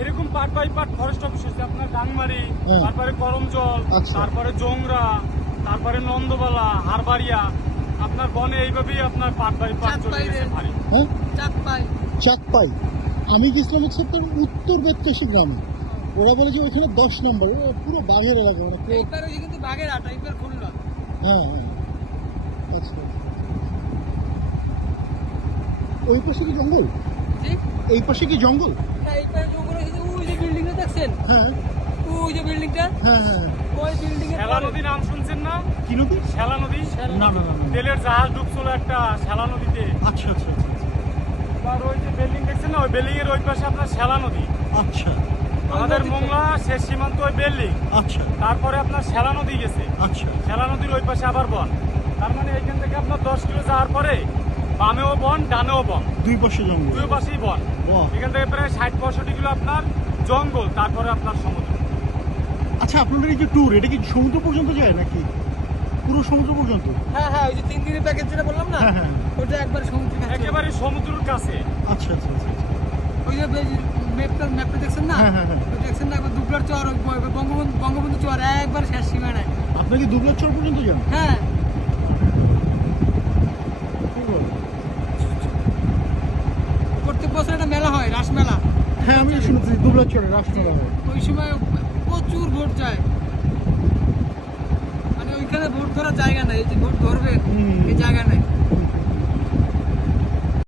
এরকম part by part forest office আছে। আপনার ডাংমারি হ্যাঁ। তারপরে করমজল আচ্ছা। তারপরে জংরা তারপরে নন্দবালা হারবাড়িয়া। আপনার বনে এইভাবেই আপনার পার্ট বাই পার্ট চলে গেছে। ভারী। হ্যাঁ? চাপ পাই চাঁদপাই। আমি গেছিলাম হচ্ছে আপনার উত্তর বেত্তসী গ্রামে। ওরা বলে যে ওইখানে দশ নম্বর পুরো বাঘের এলাকা মানে এইবার ওই কিন্তু বাঘের আটা এইবার খুললো হ্যাঁ হ্যাঁ। আচ্ছা। ওই পাশে কি জঙ্গল? এই পাশে কি জঙ্গল? না এইবার দেখছেন হ্যাঁ। ওই যে বিল্ডিংটা? হ্যাঁ হ্যাঁ ওই বিল্ডিং শ্যালা নদী নাম শুনছেন না? কি নদী? শ্যালা নদী? না না। তেলের জাহাজ ডুবছিল একটা শ্যালা নদীতে। আচ্ছা আচ্ছা আচ্ছা। আর ওই যে বিল্ডিং দেখছেন না? ওই বিল্ডিং এর ওই পাশে আপনার শ্যালা নদী। আচ্ছা। আমাদের মোংলা শেষ সীমান্ত ওই বিল্ডিং। আচ্ছা। তারপরে আপনার শ্যালা নদী গেছে। আচ্ছা। শ্যালা নদীর ওই পাশে আবার বন। তার মানে এইখান থেকে আপনার দশ কিলো যাওয়ার পরে বামেও বন ডানেও বন। দুই পাশে জঙ্গল। দুই পাশেই বন। এখান থেকে প্রায় ষাট পঁয়ষট্টি কিলো আপনার জঙ্গল তারপরে আপনার সমুদ্র। আচ্ছা আপনাদের এই যে ট্যুর এটা কি সমুদ্র পর্যন্ত যায় নাকি? পুরো সমুদ্র পর্যন্ত? হ্যাঁ হ্যাঁ ওই যে তিন দিনের প্যাকেজ যেটা বললাম না হ্যাঁ হ্যাঁ। ওটা একবার সমুদ্রে কাছে। একেবারে সমুদ্রের কাছে। আচ্ছা আচ্ছা আচ্ছা আচ্ছা। ওই যে ম্যাপটা ম্যাপটা দেখছেন না? হ্যাঁ, হ্যাঁ, হ্যাঁ। ওই দেখছেন না একবার দুবলার চর বঙ্গবন্ধু বঙ্গবন্ধু চর একবার শেষ সীমানায়। আপনার কি দুবলাচর পর্যন্ত যান? হ্যাঁ। প্রত্যেক বছর একটা মেলা হয় রাস মেলা হ্যাঁ আমি শুনেছি দুবলাচরে হয় ওই সময় প্রচুর ভোট যায়। মানে ওইখানে ভোট ধরার জায়গা নাই এই যে ভোট ধরবে